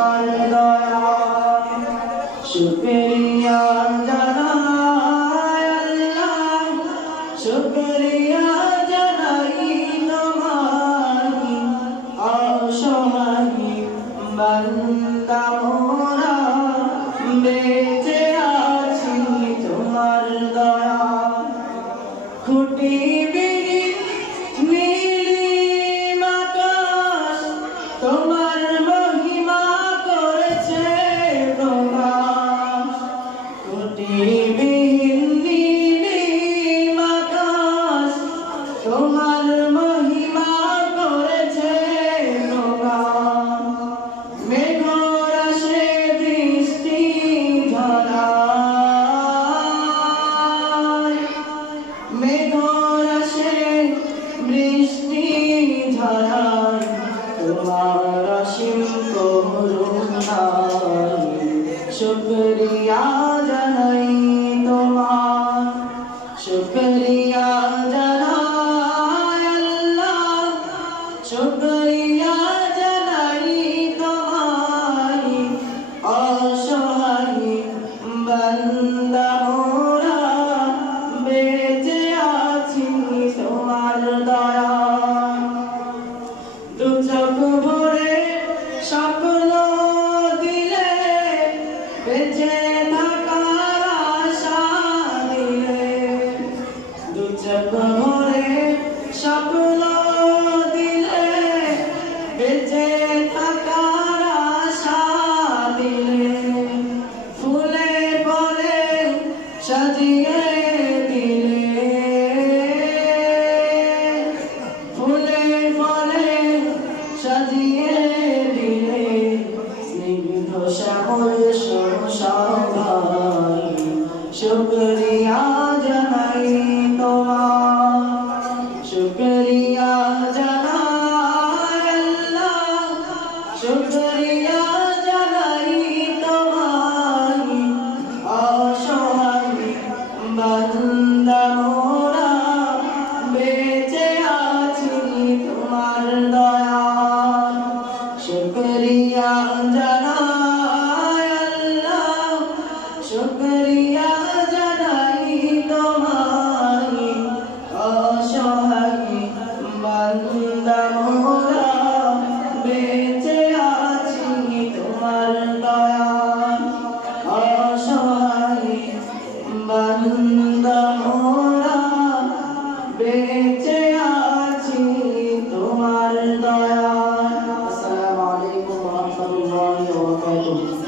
তোমার দয়া শুকরিয়া জানাই আল্লাহ শুকরিয়া জানাই তোমার অসহায় বান্দা মোরা বেঁচে আছি তোমার দয়া খুঁটি তোমার মহিমা করেছে প্রকাশ কোটিবিহীন নীলিম আকাশ তোমার মহিমা করেছে প্রকাশ মেঘর আসে বৃষ্টি ঝরায় মেঘর আসে বৃষ্টি ঝরায় তোমার অসীম করুণায় শুকরিয়া জানাই তোমার শুকরিয়া জানাই আল্লাহ শুকরিয়া জানাই তোমার অসহায় বান্দা মোরা বেঁচে আছি তোমার দয়া দু চোখ ভরে স্বপ্ন দিলে বেঁচে থাকার আশা দিলে দু চোখ ভরে স্বপ্ন দিলে বেঁচে থাকার আশা দিলে ফুলে ফলে সাজিয়ে দিলে ফুলে ফলে সাজিয়ে দিলে স্নিগ্ধ শ্যামল সভায় শুকরিয়া জানাই তোমার শুকরিয়া জানাই আল্লাহ শুকরিয়া জানাই তোমার অসহায় বান্দা মোরা বেঁচে আছি তোমার দয়া শুকরিয়া জানাই আল্লাহ শুকরিয়া জানাই তোমার অসহায় বান্দা মোরা বেঁচে আছি তোমার দয়া অসহায় বান্দা মোরা বেঁচে আছি তোমার দয়া। আসসালামু আলাইকুম ওয়া রাহমাতুল্লাহি ওয়া বারাকাতুহু।